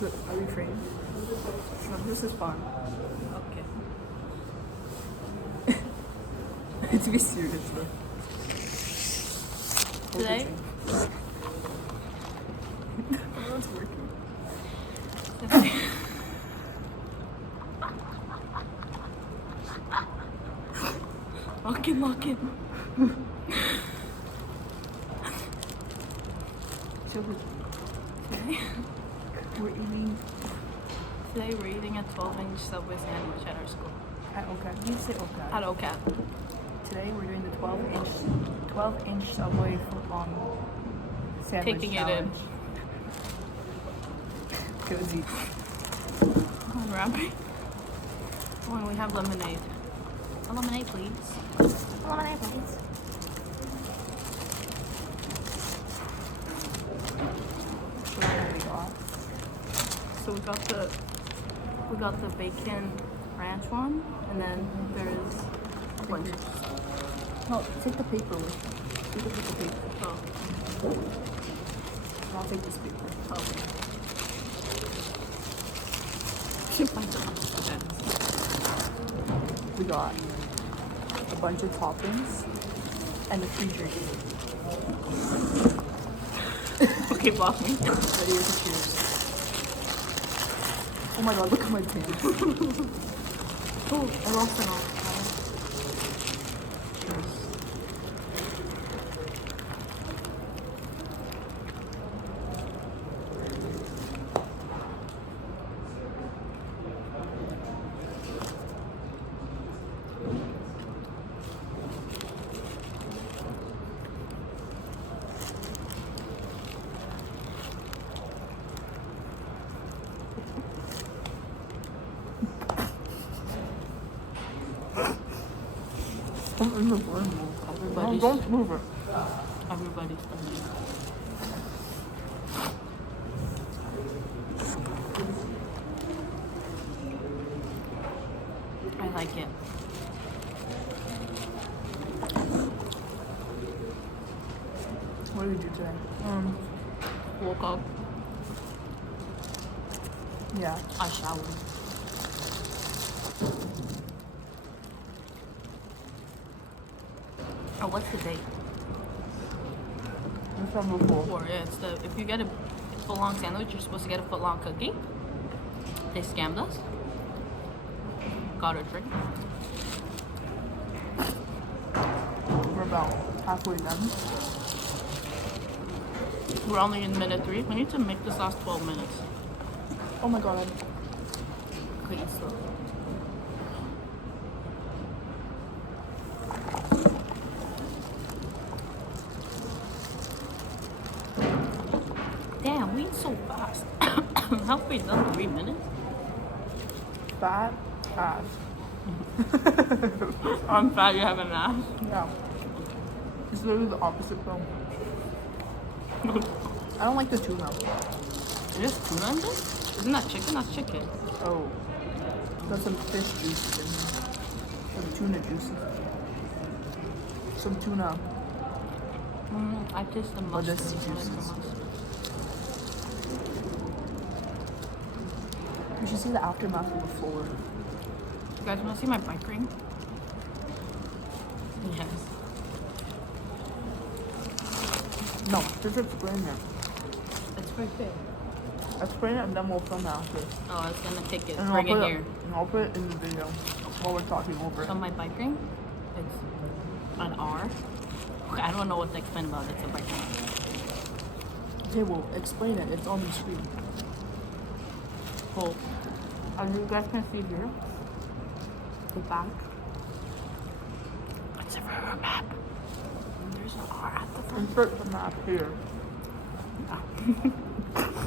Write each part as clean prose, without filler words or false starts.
Look, I reframe. No, this is fun. Okay. It's be serious though. Today? Oh, it's working. Lock in. So Today? We're eating Today we're eating a 12-inch Subway sandwich at our school. at OCAD. You say OCAD. At OCAD. Today we're doing the 12-inch Subway footlong sandwich Taking challenge. it in. Cozy. Come on, Rabbi. Oh, and we have lemonade. A lemonade, please. Lemonade, please. What have we got? So we got the bacon ranch one, and then there's a bunch of. No, take the paper with you. You can take the paper. Oh, And I'll take this paper. okay. We got a bunch of toppings and a free drink. Okay, block me. Ready with the cheers. Oh my god, look at my pants. Oh, I lost it all. Cheers. I'm in the burn move. Everybody's, Don't move it. everybody's funny. I like it. What did you do today? Woke up, Yeah. I showered. Oh, what's the date? This one before. Or yeah, it's the if you get a full-long sandwich, you're supposed to get a foot-long cookie. They scammed us. Got a drink. We're about halfway done. We're only in minute 3. We need to make this last 12 minutes. Oh my god. Okay, so damn, we eat so fast. Halfway done, 3 minutes. Fat ass. I'm fat. You have an ass. Yeah. It's literally the opposite though. I don't like the tuna. It is tuna in this? Isn't that chicken? That's chicken. Oh. Got some fish juices in here. Some tuna juices. Some tuna. I taste the Oh, mustard. this is I like the juices. mustard. You should see the aftermath of the floor. You guys want to see my bike ring? Yes. No, just explain it. It's right there. Explain it and then we'll film it after. Oh, I was gonna take it, And bring I'll it put here. And I'll put it in the video while we're talking over it. So my bike ring, it's an R. Okay, I don't know what to explain about it. It's a bike ring. Okay, well, explain it. It's on the screen. Cool. As you guys can see here, the back. It's a river map. And there's an R at the front. Insert the map here.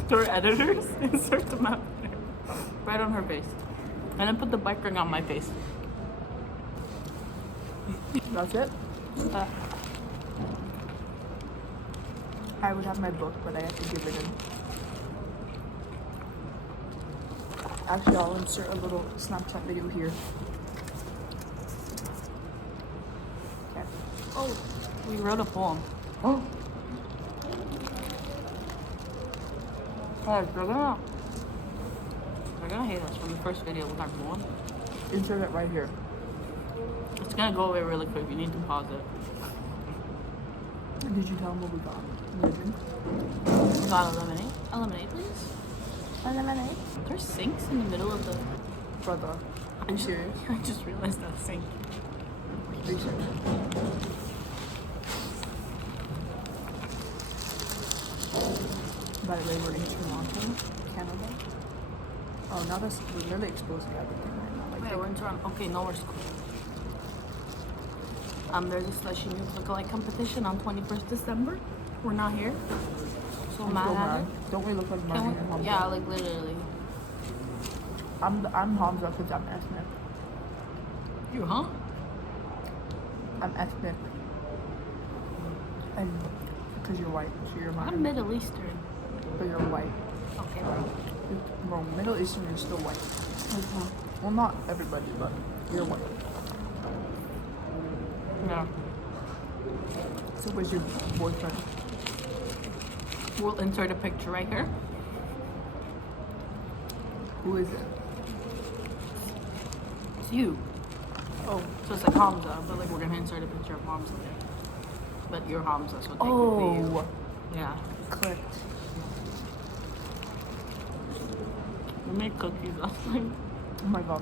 To our editors, insert the map there. Right on her face. And then put the bike ring on my face. That's it? I would have my book, but I have to give it in. Actually, I'll insert a little Snapchat video here. Okay. Oh, we wrote a poem. Oh! Alright, check it out. They're gonna hate us from the first video with our phone. Insert it right here. It's gonna go away really quick. You need to pause it. Did you tell them what we got? Religion? We got a lemonade. A lemonade, please. A lemonade. There's sinks in the middle of the. Brother. Are you serious? I just realized that sink. Are you serious? By the way, we're in Toronto, Canada. Oh, now that's we're really exposing everything right now. Like, Wait, we're in Toronto. Okay, no, we're school. There's a slushy news lookalike competition on 21st December. We're not here. So I'm mad so at mad. it. Don't we look like Marnie and Hamza? Yeah, like literally. I'm Hamza because I'm ethnic. You, huh? I'm ethnic. And because you're white, so you're I'm Marnie. Middle Eastern. But you're white. Okay, bro. Bro, Middle Eastern is still white. Well, not everybody, but you're white. Yeah. So where's your boyfriend? We'll insert a picture right here. Who is it? It's you. Oh. So it's like Hamza, but like we're gonna insert a picture of Hamza there. But you're Hamza, so technically you. Oh. Yeah. Clicked. We made cookies last night. Oh my god.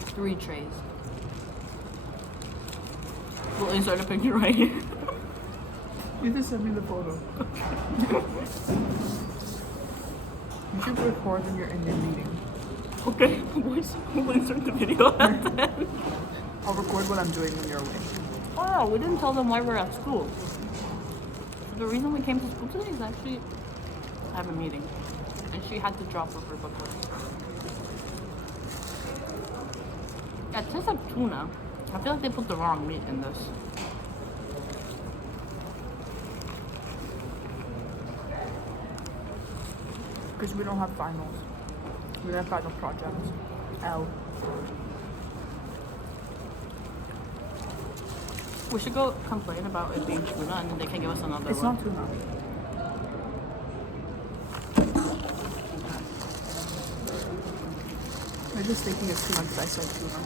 3 trays. We'll insert a picture right here. You just send me the photo. You should record when you're in your meeting. Okay, we'll insert the video at the end. I'll record what I'm doing when you're away. Oh, we didn't tell them why we're at school. The reason we came to school today is actually I have a meeting. And she had to drop off her booklet. Yeah, it tastes like tuna. I feel like they put the wrong meat in this. Because we don't have finals. We don't have final projects. L. We should go complain about it being tuna and then they can give us another It's one. not tuna. They're just thinking it's tuna because I said tuna.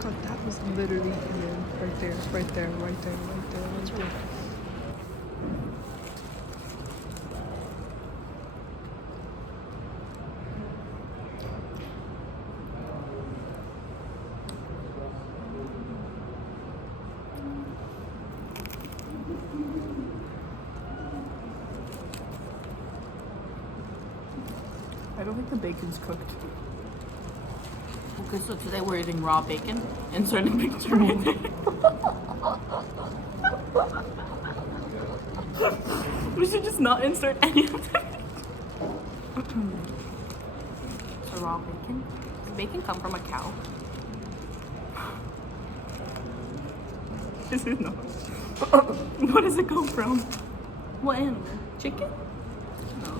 God, that was literally right there, right there, right there, right there, right there. I don't think the bacon's cooked. Okay, so today we're eating raw bacon. Insert a picture right there. We should just not insert any of them. So raw bacon. Does bacon come from a cow? This is not. What does it come from? What animal? Chicken? No.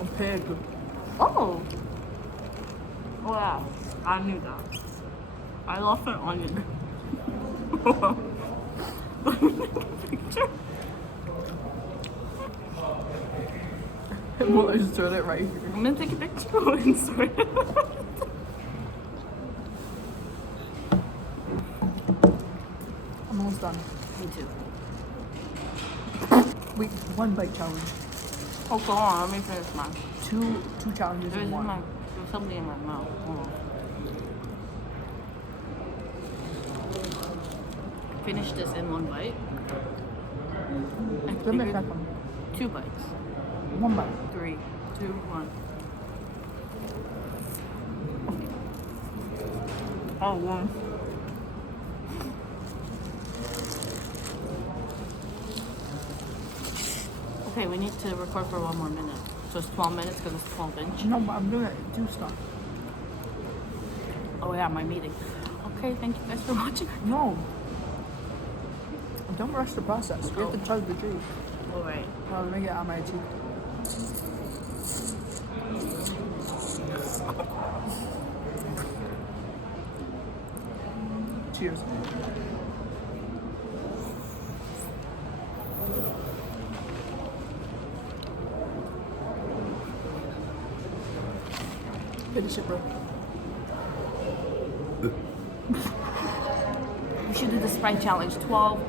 A pig. Oh! Wow. I knew that. I lost an onion. Let me take a picture. We'll insert it right here. I'm gonna take a picture. We'll insert it. I'm almost done. Me too. Wait, 1 bite challenge. Oh, go on. Let me finish mine. Two challenges in one. There's something in my mouth. Hold on. Finish this in 1 bite. Let me have one. 2 bites. 1 bite. 3, 2, 1. Oh, 1. Okay, we need to record for 1 more minute. So it's 12 minutes because it's 12 inch. No, but I'm gonna do stuff. Oh yeah, my meeting. Okay, thank you guys for watching. No. Don't rush the process. We have to chug the drink. Alright. Well, let me get on my teeth. Cheers. Finish it, bro. We should do the Sprite challenge. 12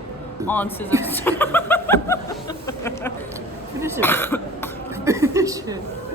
ounces of. Finish it, bro. Finish it.